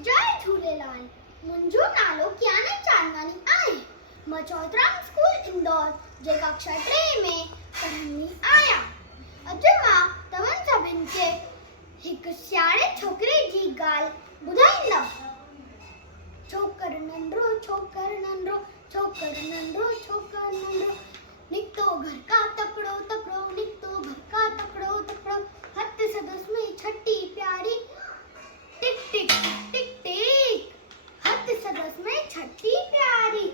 जय झूलेलाल। मुंहिंजो नालो कियाना चांदवानी आहे। मां चौधराम स्कूल इंदौर जे कक्षा 3 में पढ़ंदी आहियां। अॼु मां तव्हां सभिनि खे हिकु सियाणे छोकिरे जी ॻाल्हि ॿुधाईंदमि। छोकर नंढो छोकर नंढो छोकर नंढो छोकर नंढो निकतो घर का तकड़ो तकड़ो निकतो घर का तकड़ो तकड़ो हथ सदस में छठी प्यारी टिक टिक टिक टिक हथ सदस में छठी प्यारी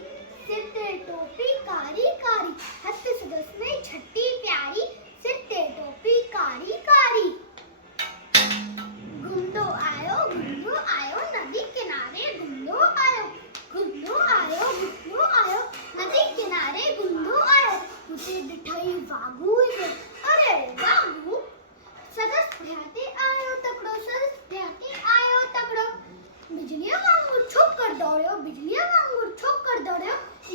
सिर ते टोपी कारी कारी हथ सदस में छठी प्यारी सिर ते टोपी कारी कारी घुमंदो आयो नदी किनारे घुमंदो आयो नदी किनारे घुमंदो आयो उते ॾिठई वाघू अरे वाघू सदस भ्याते आयो तकड़ो सदस भ्याते आयो तकड़ो बिजलियां वांगुर छोकर दौड़ियो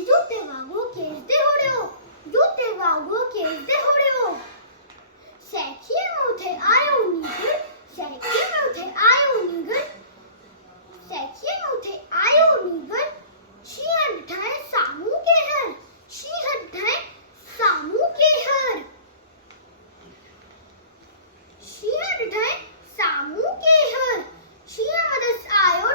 जूते वाघू केसदे होड़ियो सैखीअ में उथे आयो नीगर शींहं ॾिठाई साम्हूं के हर शींहं मदस आयो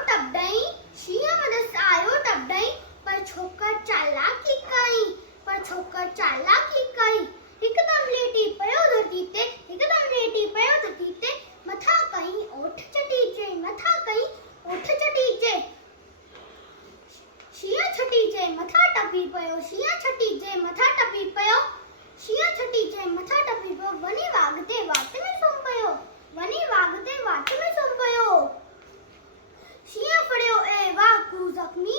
टपडई पर छोकर चालाकी कई हिकदम लेटी पयो धरती ते मथा कहीं ओठ चटीचे शींहं छटीचे मथा टपी पयो वनी वागते वाट में सुम पयो शींहं फड़ियो ए वाघू ज़ख्मी